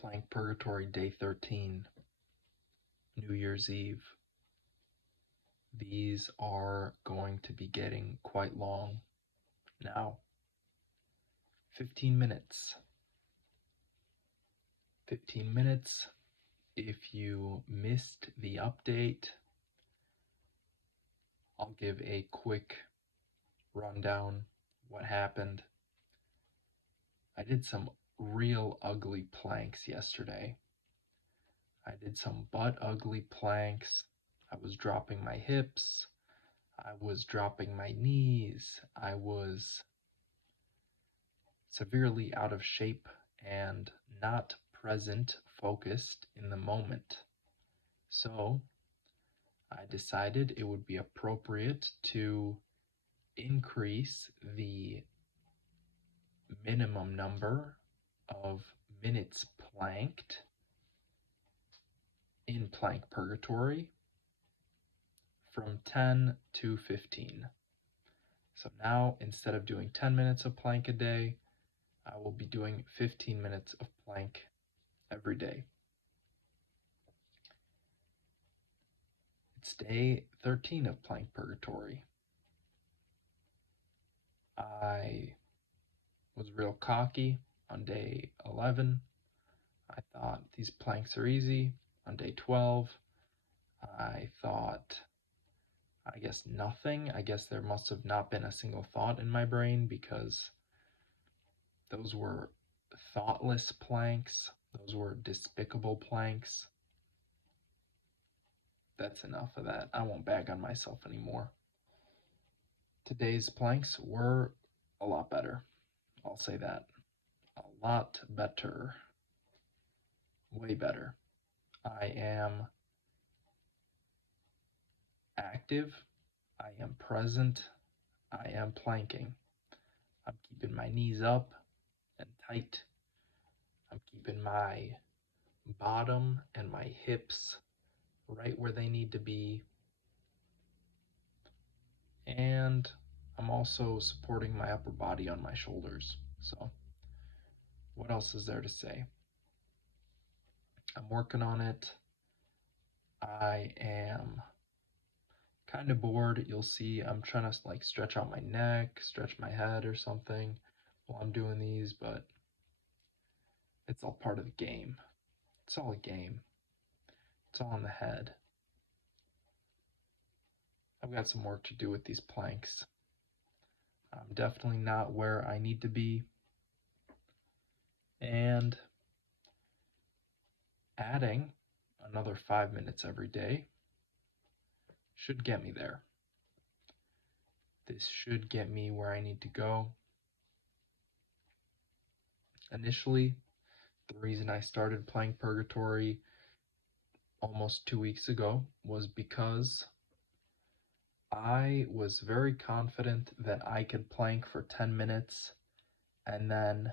Plank Purgatory Day 13, New Year's Eve. These are going to be getting quite long now. 15 minutes. 15 minutes. If you missed the update, I'll give a quick rundown what happened. I did some real ugly planks yesterday. I did some butt ugly planks. I was dropping my hips. I was dropping my knees. I was severely out of shape and not present, focused in the moment. So I decided it would be appropriate to increase the minimum number of minutes planked in Plank Purgatory from 10 to 15. So now, instead of doing 10 minutes of plank a day, I will be doing 15 minutes of plank every day. It's day 13 of Plank Purgatory. I was real cocky on day 11. I thought these planks are easy. On day 12, I thought, I guess nothing. I guess there must have not been a single thought in my brain because those were thoughtless planks. Those were despicable planks. That's enough of that. I won't bag on myself anymore. Today's planks were a lot better. I'll say that. A lot better. Way better. I am active. I am present. I am planking. I'm keeping my knees up and tight. I'm keeping my bottom and my hips right where they need to be. And I'm also supporting my upper body on my shoulders. So, what else is there to say? I'm working on it. I am kind of bored. You'll see I'm trying to like stretch out my neck, stretch my head or something while I'm doing these, but it's all part of the game. It's all a game. It's all in the head. I've got some work to do with these planks. I'm definitely not where I need to be. And adding another 5 minutes every day should get me there. This should get me where I need to go. Initially, the reason I started playing Purgatory almost 2 weeks ago was because I was very confident that I could plank for 10 minutes, and then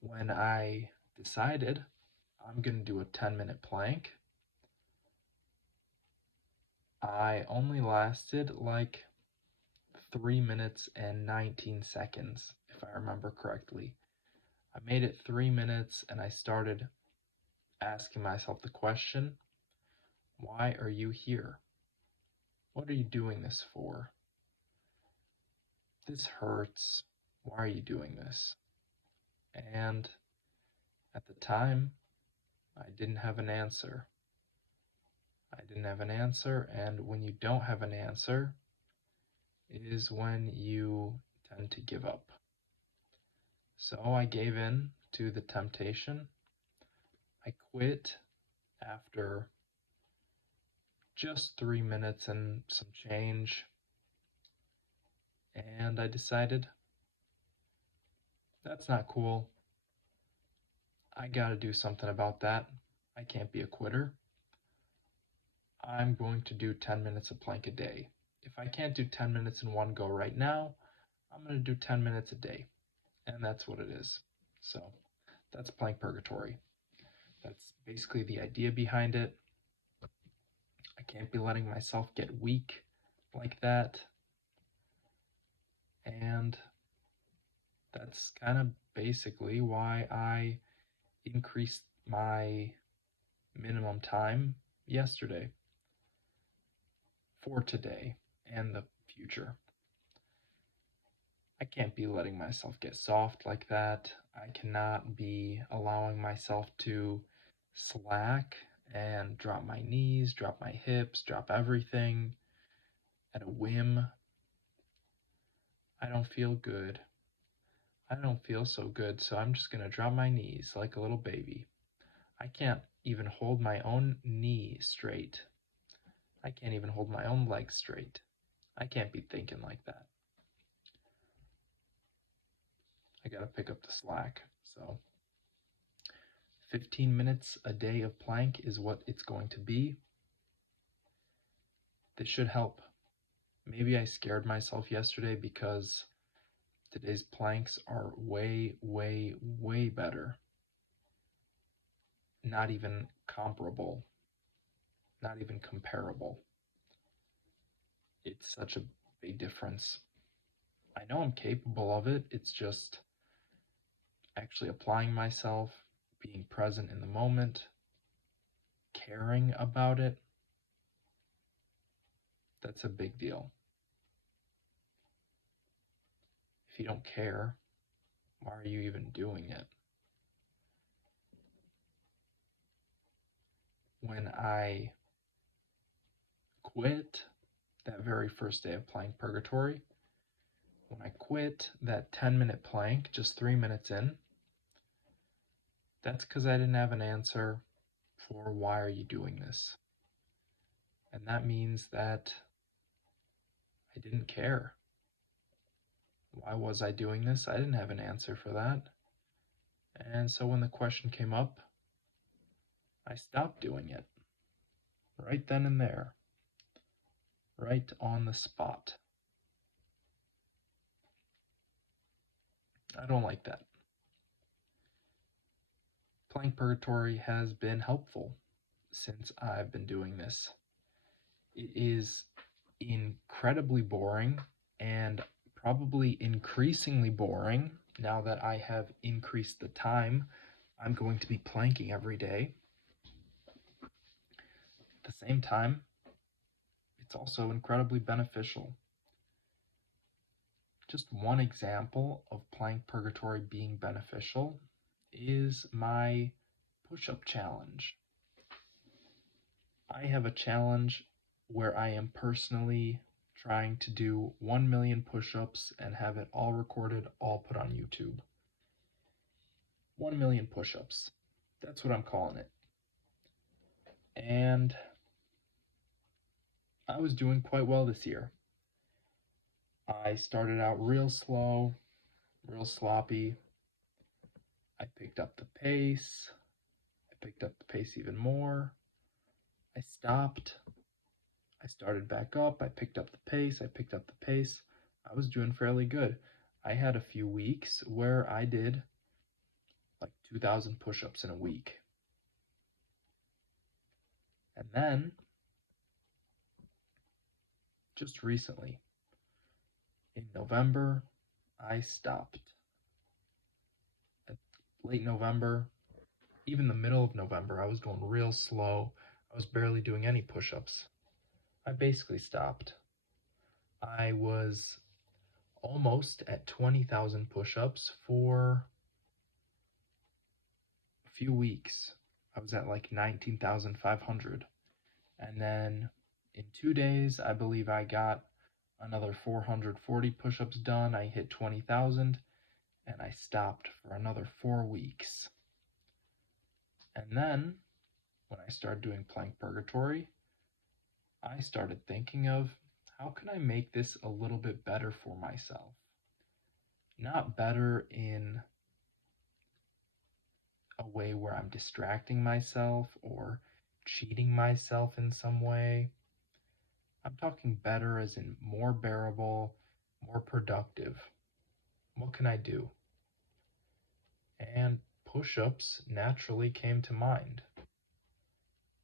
when I decided I'm going to do a 10-minute plank, I only lasted like 3 minutes and 19 seconds, if I remember correctly. I made it 3 minutes and I started asking myself the question, why are you here? What are you doing this for? This hurts. Why are you doing this? And at the time, I didn't have an answer. And when you don't have an answer is when you tend to give up. So I gave in to the temptation. I quit after just 3 minutes and some change. And I decided, that's not cool. I gotta do something about that. I can't be a quitter. I'm going to do 10 minutes of plank a day. If I can't do 10 minutes in one go right now, I'm going to do 10 minutes a day. And that's what it is. So that's Plank Purgatory. That's basically the idea behind it. I can't be letting myself get weak like that. And that's kind of basically why I increased my minimum time yesterday for today and the future. I can't be letting myself get soft like that. I cannot be allowing myself to slack and drop my knees, drop my hips, drop everything at a whim. I don't feel good. I don't feel so good, so I'm just gonna drop my knees like a little baby. I can't even hold my own knee straight. I can't even hold my own legs straight. I can't be thinking like that. I gotta pick up the slack. So 15 minutes a day of plank is what it's going to be. This should help. Maybe I scared myself yesterday because today's planks are way, way, way better. Not even comparable. Not even comparable. It's such a big difference. I know I'm capable of it. It's just actually applying myself, being present in the moment, caring about it. That's a big deal. If you don't care, why are you even doing it? When I quit that very first day of playing Purgatory, when I quit that 10-minute plank just 3 minutes in, that's because I didn't have an answer for why are you doing this? And that means that I didn't care. Why was I doing this? I didn't have an answer for that. And so when the question came up, I stopped doing it. Right then and there. Right on the spot. I don't like that. Playing Purgatory has been helpful since I've been doing this. It is incredibly boring and probably increasingly boring now that I have increased the time I'm going to be planking every day. At the same time, it's also incredibly beneficial. Just one example of plank Purgatory being beneficial is my push-up challenge. I have a challenge where I am personally trying to do 1 million push-ups and have it all recorded, all put on YouTube. 1 million push-ups. That's what I'm calling it. And I was doing quite well this year. I started out real slow, real sloppy. I picked up the pace. I picked up the pace even more. I stopped. I started back up. I picked up the pace. I picked up the pace. I was doing fairly good. I had a few weeks where I did like 2,000 push-ups in a week. And then, just recently, in November, I stopped. At late November, even the middle of November, I was going real slow. I was barely doing any push-ups. I basically stopped. I was almost at 20,000 push-ups for a few weeks. I was at like 19,500. And then in 2 days, I believe I got another 440 push-ups done. I hit 20,000 and I stopped for another 4 weeks. And then when I started doing plank Purgatory, I started thinking of how can I make this a little bit better for myself? Not better in a way where I'm distracting myself or cheating myself in some way. I'm talking better as in more bearable, more productive. What can I do? And push-ups naturally came to mind.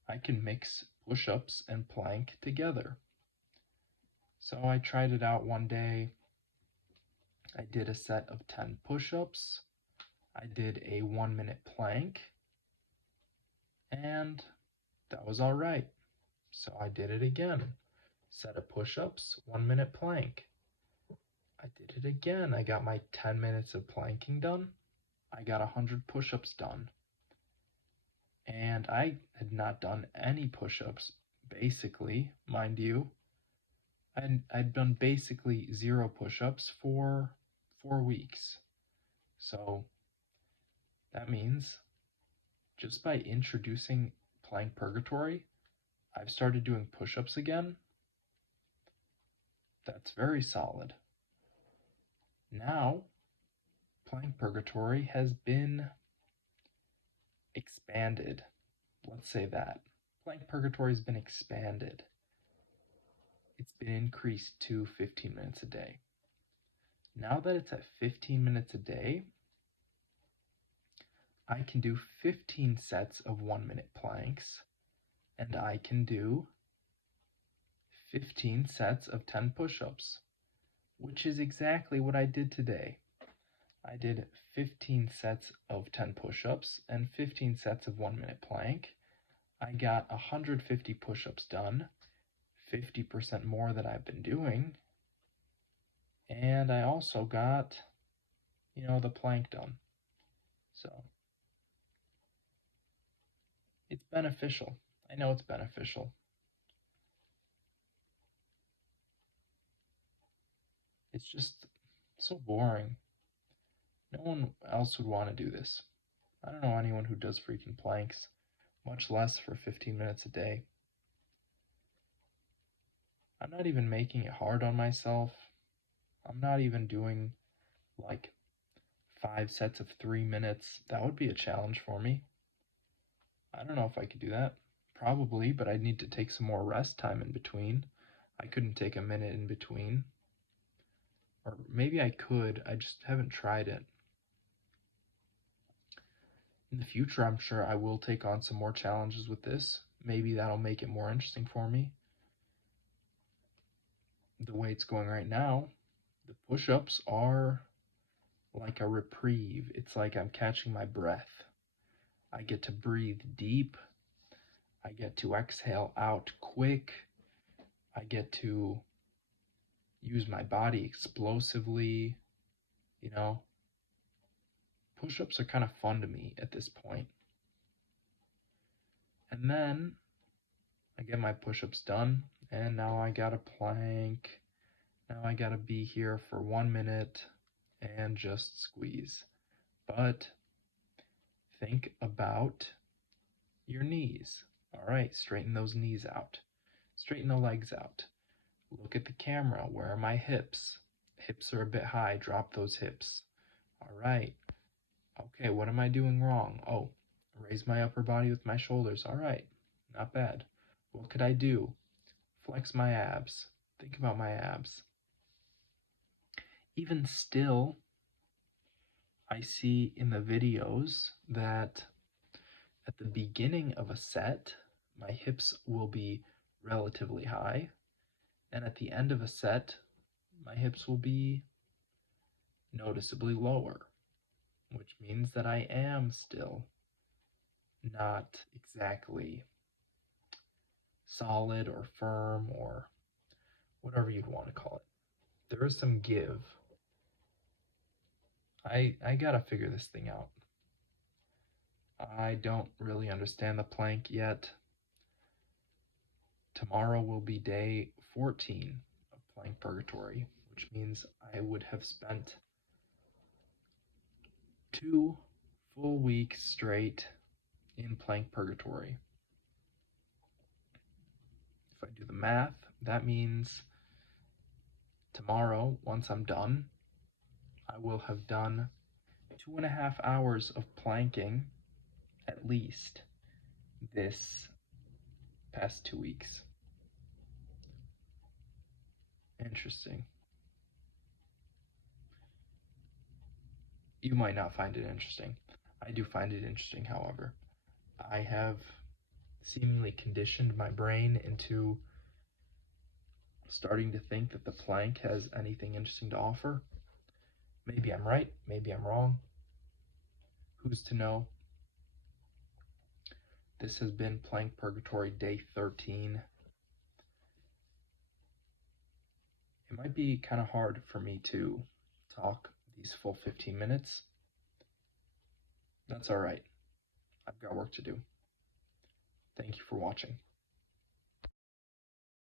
I can mix push-ups and plank together. So I tried it out one day. I did a set of 10 push-ups. I did a 1-minute plank, and that was all right. So I did it again. Set of push-ups, 1-minute plank. I did it again. I got my 10 minutes of planking done. I got 100 push-ups done. And I had not done any push-ups, basically, mind you. I'd done basically 0 push-ups for 4 weeks. So that means just by introducing plank purgatory, I've started doing push-ups again. That's very solid. Now, plank purgatory has been expanded. Let's say that. Plank purgatory has been expanded. It's been increased to 15 minutes a day. Now that it's at 15 minutes a day, I can do 15 sets of 1-minute planks, and I can do 15 sets of 10 push-ups, which is exactly what I did today. I did 15 sets of 10 push-ups and 15 sets of 1-minute plank. I got 150 push-ups done, 50% more than I've been doing, and I also got, the plank done. So it's beneficial. I know it's beneficial. It's just so boring. No one else would want to do this. I don't know anyone who does freaking planks, much less for 15 minutes a day. I'm not even making it hard on myself. I'm not even doing like 5 sets of 3 minutes. That would be a challenge for me. I don't know if I could do that. Probably, but I'd need to take some more rest time in between. I couldn't take a minute in between. Or maybe I could, I just haven't tried it. In the future, I'm sure I will take on some more challenges with this. Maybe that'll make it more interesting for me. The way it's going right now, the push-ups are like a reprieve. It's like I'm catching my breath. I get to breathe deep. I get to exhale out quick. I get to use my body explosively. Push-ups are kind of fun to me at this point. And then I get my push-ups done, and now I got a plank. Now I gotta be here for 1 minute and just squeeze. But think about your knees. All right, straighten those knees out. Straighten the legs out. Look at the camera. Where are my hips? Hips are a bit high. Drop those hips. All right. Okay, what am I doing wrong? Oh, raise my upper body with my shoulders. All right, not bad. What could I do? Flex my abs. Think about my abs. Even still, I see in the videos that at the beginning of a set, my hips will be relatively high, and at the end of a set, my hips will be noticeably lower, which means that I am still not exactly solid or firm or whatever you'd want to call it. There is some give. I gotta figure this thing out. I don't really understand the plank yet. Tomorrow will be day 14 of plank purgatory, which means I would have spent 2 full weeks straight in plank purgatory. If I do the math, that means tomorrow, once I'm done, I will have done 2.5 hours of planking at least this past 2 weeks. Interesting. You might not find it interesting. I do find it interesting, however. I have seemingly conditioned my brain into starting to think that the plank has anything interesting to offer. Maybe I'm right, maybe I'm wrong. Who's to know? This has been Plank Purgatory Day 13. It might be kind of hard for me to talk these full 15 minutes. That's alright. I've got work to do. Thank you for watching.